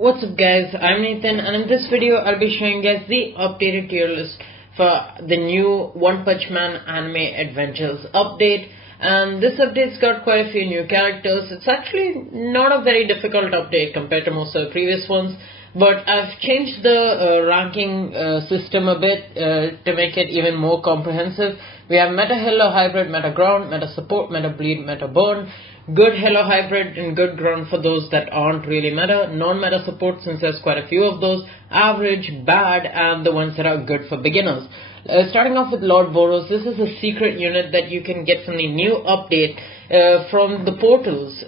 What's up guys, I'm Nathan and in this video I'll be showing guys the updated tier list for the new One Punch Man Anime Adventures update. And this update's got quite a few new characters. It's actually not a very difficult update compared to most of the previous ones, but I've changed the ranking system a bit to make it even more comprehensive. We have Meta Helo Hybrid, Meta Ground, Meta Support, Meta Bleed, Meta Burn, Good Helo Hybrid and Good Ground for those that aren't really meta, non-meta support since there's quite a few of those, average, bad, and the ones that are good for beginners. Starting off with Lord Boros, this is a secret unit that you can get from the new update from the portals,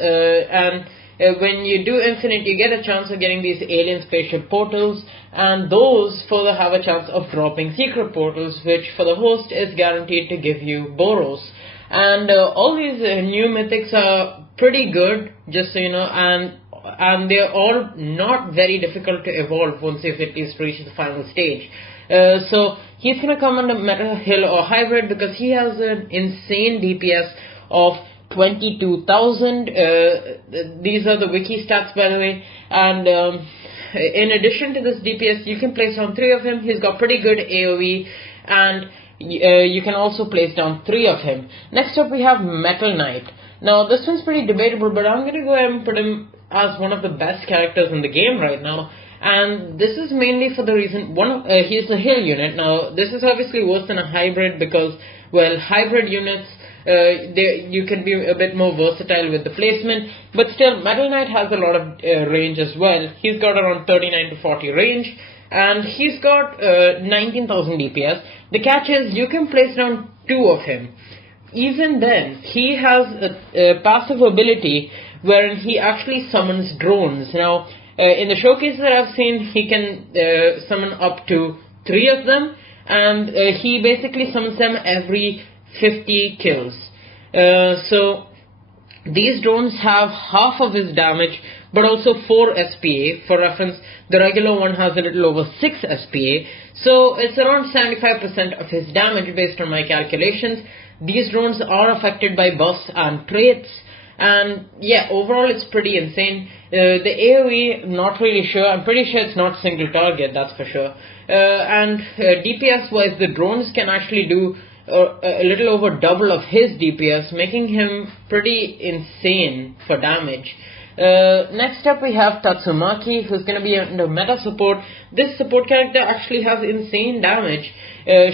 when you do Infinite, you get a chance of getting these alien spaceship portals, and those further have a chance of dropping secret portals, which for the host is guaranteed to give you Boros. And all these new mythics are pretty good, just so you know, and they're all not very difficult to evolve once you've at least reached the final stage. So he's gonna come under Meta Hill or Hybrid because he has an insane DPS of 22,000. These are the wiki stats, by the way, and in addition to this DPS, you can place down 3 of him. He's got pretty good AoE, and you can also place down 3 of him. Next up we have Metal Knight. Now this one's pretty debatable, but I'm gonna go ahead and put him as one of the best characters in the game right now. And this is mainly for the reason, he's a heal unit. Now this is obviously worse than a hybrid because, well, hybrid units, you can be a bit more versatile with the placement, but still Metal Knight has a lot of range as well. He's got around 39 to 40 range, and he's got 19,000 DPS. The catch is you can place down 2 of him. Even then, he has a passive ability wherein he actually summons drones. Now, in the showcases that I've seen, he can summon up to 3 of them, and he basically summons them every 50 kills. So these drones have half of his damage, but also 4 SPA. For reference, the regular one has a little over 6 SPA. So it's around 75% of his damage based on my calculations. These drones are affected by buffs and traits. And yeah, overall it's pretty insane. The AoE, not really sure. I'm pretty sure it's not single target, that's for sure. And DPS wise, the drones can actually do a little over double of his DPS, making him pretty insane for damage. Next up we have Tatsumaki, who's going to be under meta support. This support character actually has insane damage.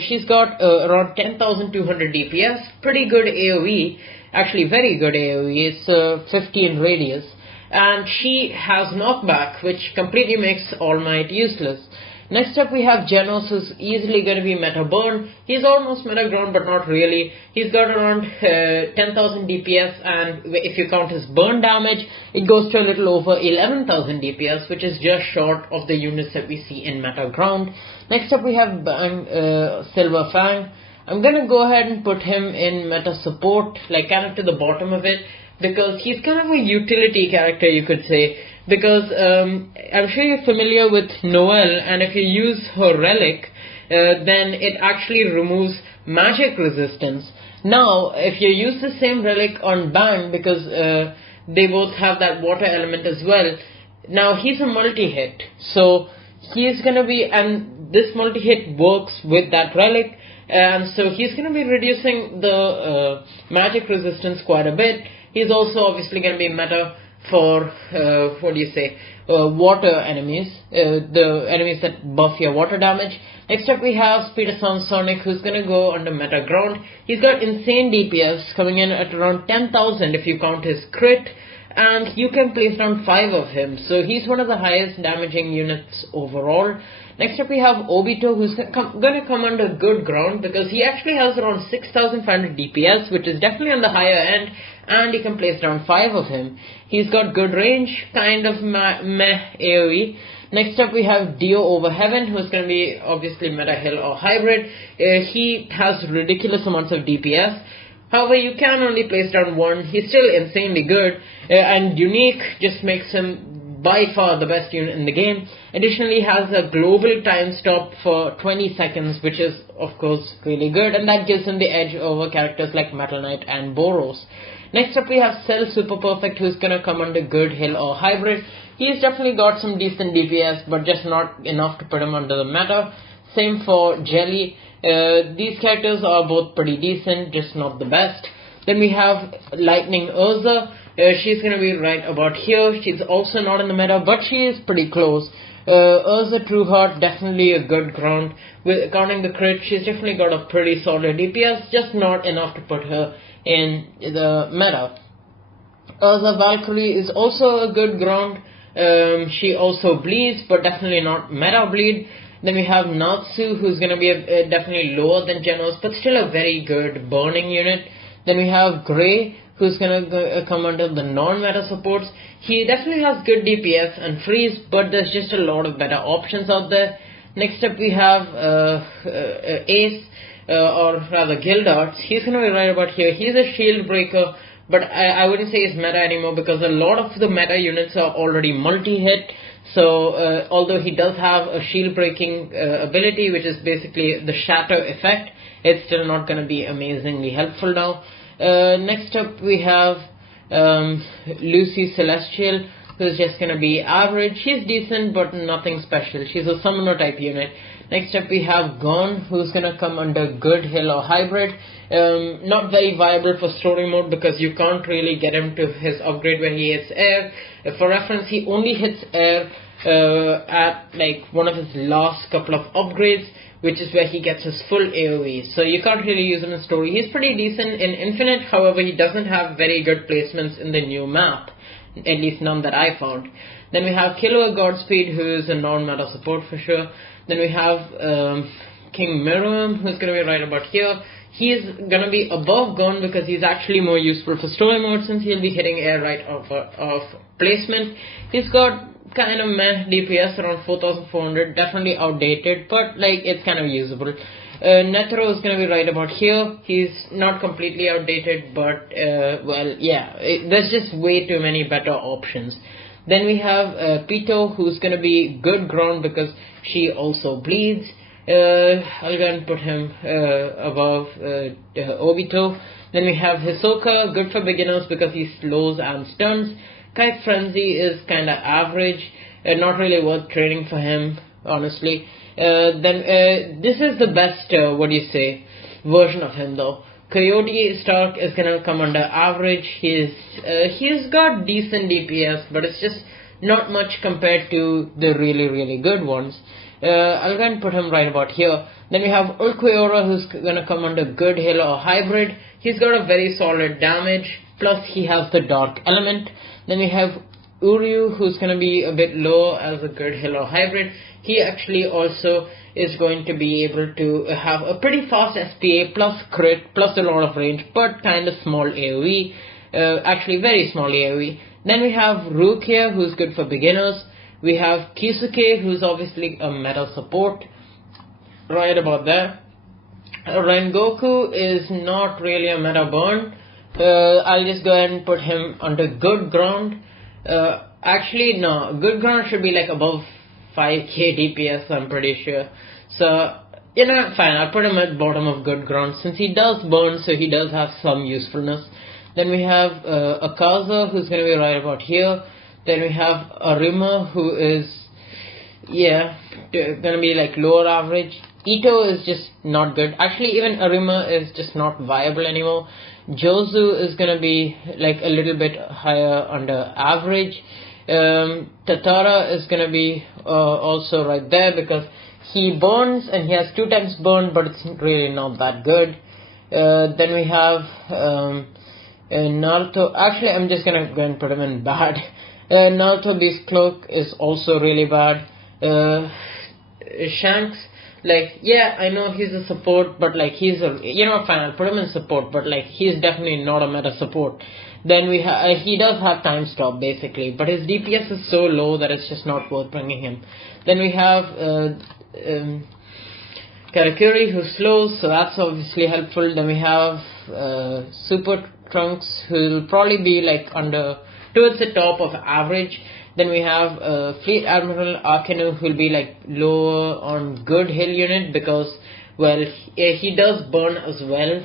She's got around 10,200 DPS, pretty good AoE, actually very good AoE, it's 15 radius. And she has knockback, which completely makes All Might useless. Next up we have GENOS, who's easily going to be Meta Burn. He's almost Meta Ground, but not really. He's got around 10,000 DPS, and if you count his burn damage, it goes to a little over 11,000 DPS, which is just short of the units that we see in Meta Ground. Next up we have Silver Fang. I'm going to go ahead and put him in Meta Support, like kind of to the bottom of it, because he's kind of a utility character, you could say. Because I'm sure you're familiar with Noelle, and if you use her relic, then it actually removes magic resistance. Now, if you use the same relic on Bang, because they both have that water element as well, now he's a multi-hit. So he's going to be, and this multi-hit works with that relic, and so he's going to be reducing the magic resistance quite a bit. He's also obviously going to be meta for water enemies, the enemies that buff your water damage. Next up we have Speeder Sound Sonic, who's gonna go under Meta Ground. He's got insane DPS, coming in at around 10,000 if you count his crit, and you can place down 5 of him, so he's one of the highest damaging units overall. Next up we have Obito, who's gonna come under Good Ground because he actually has around 6,500 DPS, which is definitely on the higher end, and you can place down 5 of him. He's got good range, kind of meh AoE. Next up we have Dio Over Heaven, who's going to be obviously Meta Hill or Hybrid. He has ridiculous amounts of DPS. However, you can only place down 1. He's still insanely good, and unique just makes him by far the best unit in the game. Additionally, has a global time stop for 20 seconds, which is of course really good, and that gives him the edge over characters like Metal Knight and Boros. Next up we have Cell Super Perfect, who's gonna come under Good, Hill or Hybrid. He's definitely got some decent DPS, but just not enough to put him under the meta. Same for Jelly. These characters are both pretty decent, just not the best. Then we have Lightning Urza. She's gonna be right about here. She's also not in the meta, but she is pretty close. Urza Trueheart, definitely a good ground. With counting the crit, she's definitely got a pretty solid DPS, just not enough to put her in the meta. Urza Valkyrie is also a good ground. She also bleeds, but definitely not meta bleed. Then we have Natsu, who's going to be definitely lower than GENOS, but still a very good burning unit. Then we have Grey, who's going to come under the non-meta supports. He definitely has good DPS and freeze, but there's just a lot of better options out there. Next up we have Ace, or rather Gildarts. He's going to be right about here. He's a shield breaker, but I wouldn't say he's meta anymore because a lot of the meta units are already multi-hit. So although he does have a shield breaking ability, which is basically the shatter effect, it's still not going to be amazingly helpful now. Next up we have Lucy Celestial, who's just going to be average. She's decent but nothing special. She's a summoner type unit. Next up we have Gon, who's going to come under good, hill or hybrid. Not very viable for story mode because you can't really get him to his upgrade where he hits air. For reference, he only hits air at like one of his last couple of upgrades, which is where he gets his full AoE. So you can't really use him in story. He's pretty decent in Infinite, however he doesn't have very good placements in the new map. At least none that I found. Then we have Killua Godspeed, who is a non-meta support for sure. Then we have King Miriam, who's going to be right about here. He's going to be above Gon because he's actually more useful for story mode since he'll be hitting air right off placement. He's got kind of meh DPS around 4,400, definitely outdated, but like it's kind of usable. Netero is going to be right about here. He's not completely outdated, but well, yeah, there's just way too many better options. Then we have Pito, who's going to be good ground because she also bleeds. I'll go and put him above Obito. Then we have Hisoka, good for beginners because he slows and stuns. Kite Frenzy is kind of average, not really worth training for him, honestly. Then this is the best, version of him though. Coyote Stark is gonna come under average. He's got decent DPS, but it's just not much compared to the really good ones. I'll go and put him right about here. Then we have Ulquiorra, who's gonna come under good, hill or hybrid. He's got a very solid damage, plus he has the dark element. Then we have Uryu, who's gonna be a bit low as a good, hill or hybrid. He actually also is going to be able to have a pretty fast SPA plus crit plus a lot of range, but kind of small AoE. Actually very small AoE. Then we have Rukia, who's good for beginners. We have Kisuke, who's obviously a meta support. Right about there. Rengoku is not really a meta burn. I'll just go ahead and put him under good ground. Actually, no. Good ground should be like above 5k DPS, I'm pretty sure. So, you know, fine. I'll put him at bottom of good ground since he does burn, so he does have some usefulness. Then we have Akaza, who's going to be right about here. Then we have Arima, who is, going to be like lower average. Ito is just not good. Actually, even Arima is just not viable anymore. Jozu is going to be like a little bit higher under average. Tatara is going to be also right there because he burns and he has 2 times burn, but it's really not that good. Then we have Naruto. Actually, I'm just going to go and put him in bad. Naruto Beast Cloak is also really bad. Shanks, like, yeah, I know he's a support, but like he's a, fine, I'll put him in support, but like he's definitely not a meta support. Then we have, he does have time stop basically, but his DPS is so low that it's just not worth bringing him. Then we have Karakuri, who slows, so that's obviously helpful. Then we have Super Trunks, who will probably be like towards the top of average. Then we have Fleet Admiral Akenu, who will be like lower on good hill unit because, well, he does burn as well.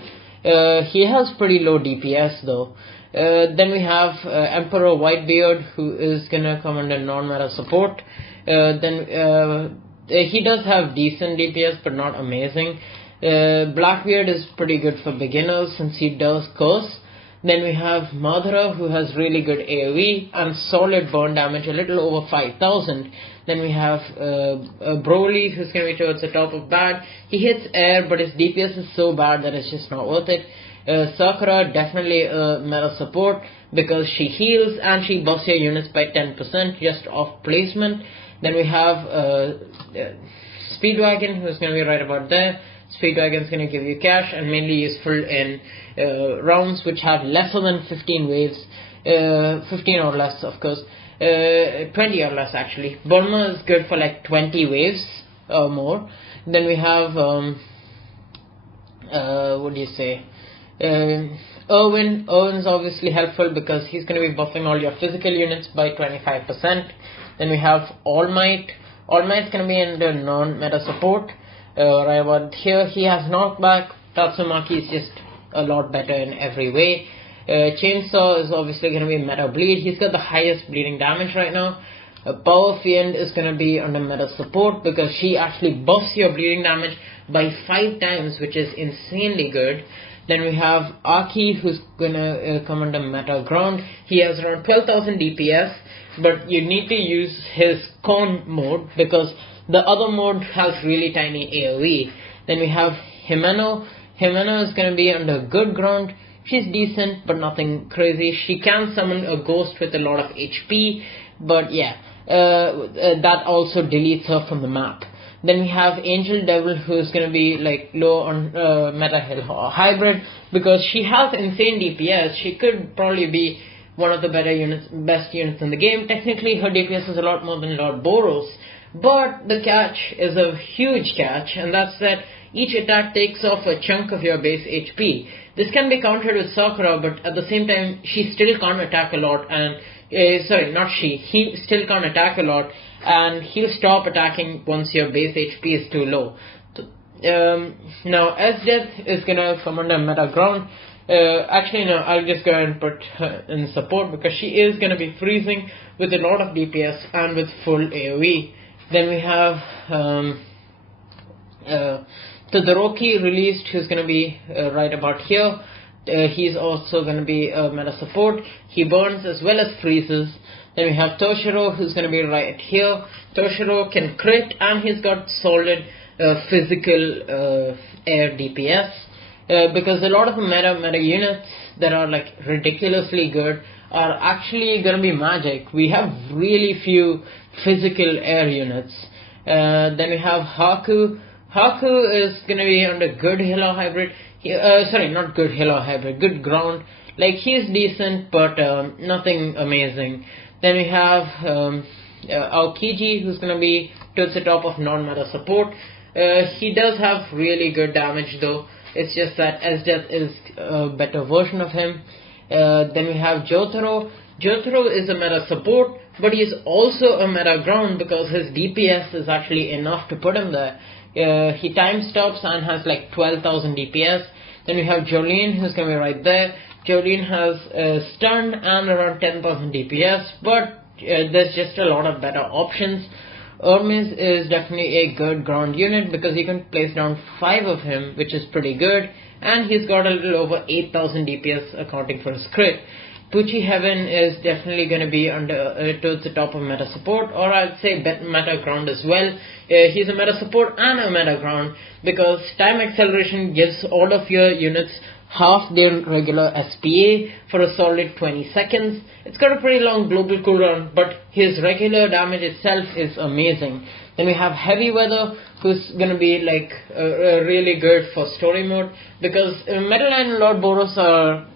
He has pretty low DPS though. Then we have Emperor Whitebeard, who is gonna come under non-meta support. He does have decent DPS, but not amazing. Blackbeard is pretty good for beginners since he does curse. Then we have Madara, who has really good AoE and solid burn damage, a little over 5,000. Then we have Broly, who's going to be towards the top of bad. He hits air, but his DPS is so bad that it's just not worth it. Sakura, definitely meta support because she heals and she buffs your units by 10% just off placement. Then we have Speedwagon, who's going to be right about there. Speedwagon's going to give you cash and mainly useful in rounds which have lesser than 15 waves, 15 or less of course, 20 or less actually. Bulma is good for like 20 waves or more. Then we have, what do you say, Irwin's obviously helpful because he's going to be buffing all your physical units by 25%. Then we have All Might. All Might's going to be under non-meta support. Right about here, he has knockback. Tatsumaki is just a lot better in every way. Chainsaw is obviously going to be meta bleed. He's got the highest bleeding damage right now. Power Fiend is going to be under meta support because she actually buffs your bleeding damage by 5 times, which is insanely good. Then we have Aki, who's going to come under meta ground. He has around 12,000 DPS, but you need to use his con mode because the other mode has really tiny AoE. Then we have Himeno. Himeno is going to be under good ground. She's decent, but nothing crazy. She can summon a ghost with a lot of HP, but yeah, that also deletes her from the map. Then we have Angel Devil, who's going to be like low on meta hill or hybrid because she has insane DPS. She could probably be one of the best units in the game. Technically, her DPS is a lot more than Lord Boros. But the catch is a huge catch, and that's that each attack takes off a chunk of your base HP. This can be countered with Sakura, but at the same time, she still can't attack a lot, and he still can't attack a lot, and he'll stop attacking once your base HP is too low. Now, S-Death is gonna come under meta ground. Actually, no, I'll just go ahead and put her in support because she is gonna be freezing with a lot of DPS and with full AoE. Then we have Todoroki released, who's going to be right about here. He's also going to be meta support. He burns as well as freezes. Then we have Toshiro, who's going to be right here. Toshiro can crit and he's got solid physical air DPS. Because a lot of the meta units that are like ridiculously good are actually going to be magic. We have really few physical air units. Then we have Haku. Haku is going to be under good hill or hybrid. Not good hill or hybrid, good ground. Like, he's decent, but nothing amazing. Then we have Aokiji, who's going to be towards the top of non-meta support. He does have really good damage though. It's just that S-Death is a better version of him. Then we have Jotaro. Jotaro is a meta support, but he is also a meta ground because his DPS is actually enough to put him there. He time stops and has like 12,000 DPS. Then we have Jolene, who's going to be right there. Jolene has stun and around 10,000 DPS, but there's just a lot of better options. Hermes is definitely a good ground unit because you can place down 5 of him, which is pretty good, and he's got a little over 8,000 DPS accounting for his crit. Pucci Heaven is definitely going to be under towards the top of meta support, or I'd say meta ground as well. He's a meta support and a meta ground because time acceleration gives all of your units half their regular SPA for a solid 20 seconds. It's got a pretty long global cooldown, but his regular damage itself is amazing. Then we have Heavy Weather, who's going to be like really good for story mode because Metal and Lord Boros are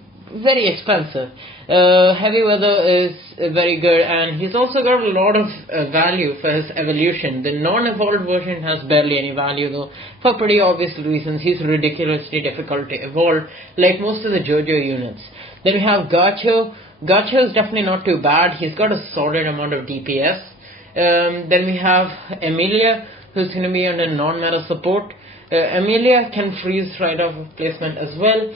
very expensive. Heavy Weather is very good, and he's also got a lot of value for his evolution. The non-evolved version has barely any value though, for pretty obvious reasons. He's ridiculously difficult to evolve, like most of the JoJo units. Then we have Gacho. Gacho is definitely not too bad. He's got a solid amount of DPS. Then we have Emilia, who's going to be under non-meta support. Emilia can freeze right off of placement as well.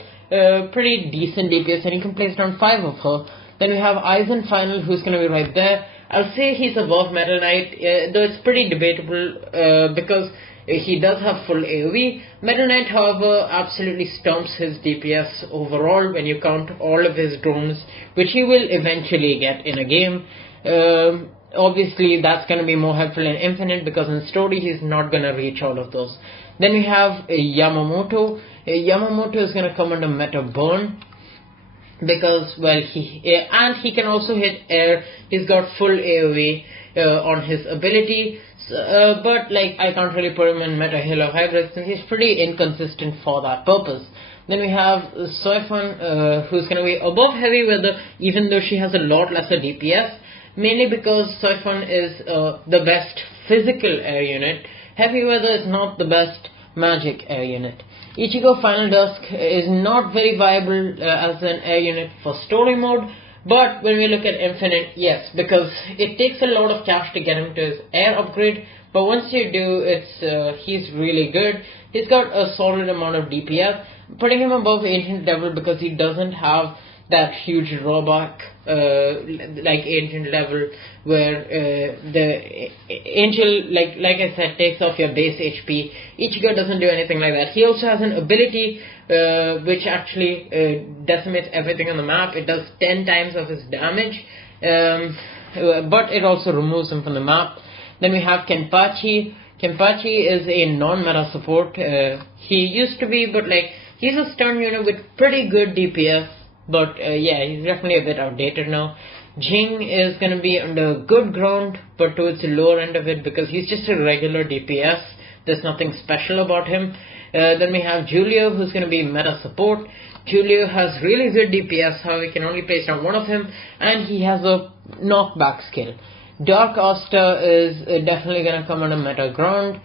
pretty decent DPS, and you can place down 5 of her. Then we have Aizen Final, who's going to be right there. I'll say he's above Metal Knight, though it's pretty debatable because he does have full AoE. Metal Knight, however, absolutely stomps his DPS overall when you count all of his drones, which he will eventually get in a game. Obviously, that's going to be more helpful in Infinite because in Story he's not going to reach all of those. Then we have Yamamoto. Yamamoto is going to come under Meta Burn because, well, he can also hit air. He's got full AoE on his ability. But like, I can't really put him in Meta Heal or Hybrid since he's pretty inconsistent for that purpose. Then we have Soifan, who's going to be above Heavy Weather, even though she has a lot lesser DPS, mainly because Soifan is the best physical air unit. Heavy Weather is not the best magic air unit. Ichigo Final Dusk is not very viable as an air unit for story mode, but when we look at Infinite, yes, because it takes a lot of cash to get him to his air upgrade, but once you do, he's really good. He's got a solid amount of DPS, putting him above Ancient Devil because he doesn't have that huge drawback like Ancient Level, where the Angel, like I said, takes off your base HP. Ichigo doesn't do anything like that. He also has an ability which actually decimates everything on the map. It does 10 times of his damage, but it also removes him from the map. Then we have Kenpachi. Kenpachi is a non-meta support. He used to be, but like, he's a stun unit with pretty good DPS. But yeah, he's definitely a bit outdated now. Jing is going to be under good ground, but towards the lower end of it because he's just a regular DPS. There's nothing special about him. Then we have Julio, who's going to be meta support. Julio has really good DPS, however, we can only place down one of him, and he has a knockback skill. Dark Asta is definitely going to come under meta ground.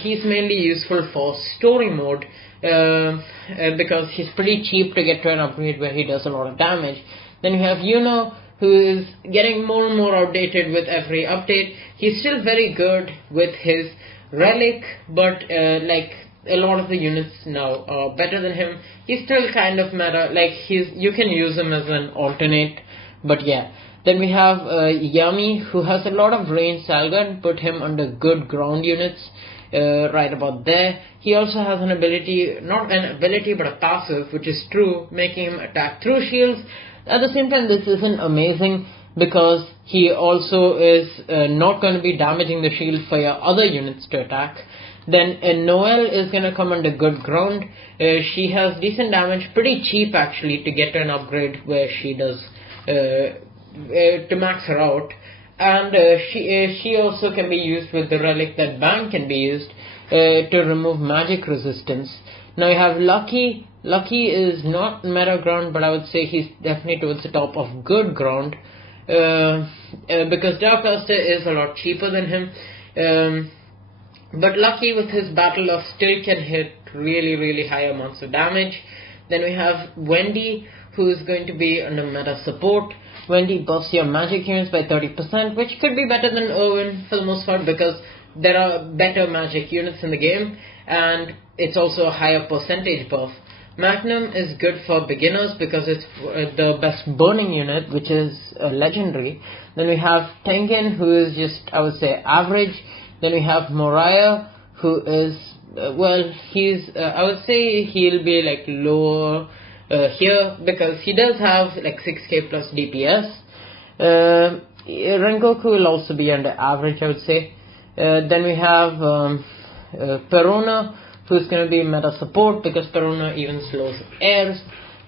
He's mainly useful for story mode, because he's pretty cheap to get to an upgrade where he does a lot of damage. Then you have Yuno, who is getting more and more outdated with every update. He's still very good with his relic, but like a lot of the units now are better than him. He's still kind of meta, like you can use him as an alternate, but yeah. Then we have Yami, who has a lot of range. Salgan put him under good ground units. Right about there. He also has an ability, not an ability but a passive, which is true, making him attack through shields. At the same time, this isn't amazing because he also is not going to be damaging the shield for your other units to attack. Then Noelle is going to come under good ground. She has decent damage, pretty cheap actually to get to an upgrade where she does to max her out. And she also can be used with the relic that Bang can be used to remove magic resistance. Now you have Lucky. Lucky is not meta ground, but I would say he's definitely towards the top of good ground because Dark Asta is a lot cheaper than him. But Lucky with his Battle of still can hit really high amounts of damage. Then we have Wendy, who is going to be under meta support. Wendy buffs your magic units by 30%, which could be better than Owen for the most part because there are better magic units in the game, and it's also a higher percentage buff. Magnum is good for beginners because it's the best burning unit, which is legendary. Then we have Tengen, who is just, I would say, average. Then we have Moriah, who is, well, he's, I would say he'll be like lower here because he does have like 6k plus DPS. Rengoku will also be under average, I would say. Then we have Perona, who's going to be meta support because Perona even slows airs.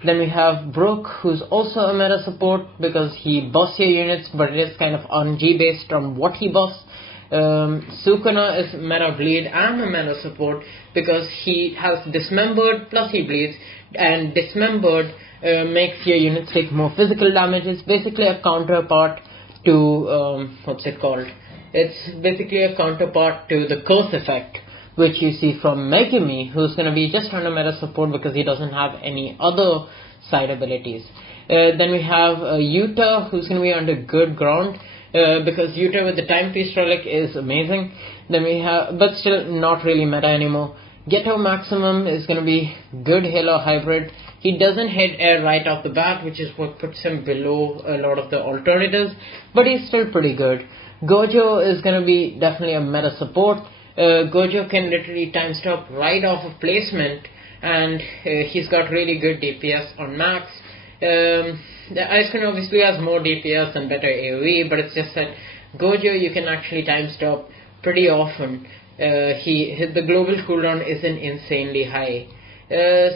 Then we have Brook, who's also a meta support because he buffs your units, but it is kind of RNG based on what he buffs. Sukuna is meta bleed and a meta support because he has dismembered plus he bleeds, and dismembered makes your units take more physical damage. It's basically a counterpart to what's it called? It's basically a counterpart to the curse effect, which you see from Megumi, who's going to be just under meta support because he doesn't have any other side abilities. Then we have Yuta, who's going to be under good ground because Yuta with the timepiece relic is amazing. Then we have, but still not really meta anymore. Ghetto Maximum is going to be good Halo hybrid. He doesn't hit air right off the bat, which is what puts him below a lot of the alternatives, but he's still pretty good. Gojo is going to be definitely a meta support. Gojo can literally time stop right off of placement, and he's got really good DPS on max. The Ice Queen obviously has more DPS and better AoE, but it's just that Gojo you can actually time stop pretty often. The global cooldown isn't insanely high.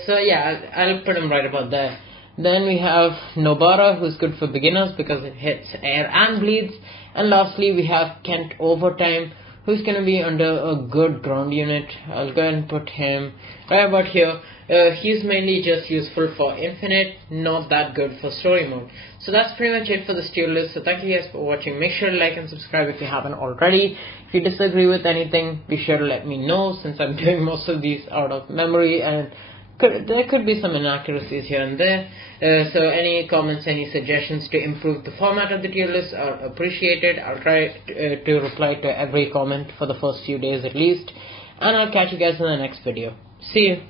So yeah, I'll put him right about there. Then we have Nobara, who's good for beginners because it hits air and bleeds. And lastly, we have Kent Overtime, who's going to be under a good ground unit. I'll go ahead and put him right about here. He's mainly just useful for Infinite, not that good for story mode. So that's pretty much it for this tier list. So thank you guys for watching. Make sure to like and subscribe if you haven't already. If you disagree with anything, be sure to let me know, since I'm doing most of these out of memory and there could be some inaccuracies here and there. So any comments, any suggestions to improve the format of the tier list are appreciated. I'll try to reply to every comment for the first few days at least. And I'll catch you guys in the next video. See you.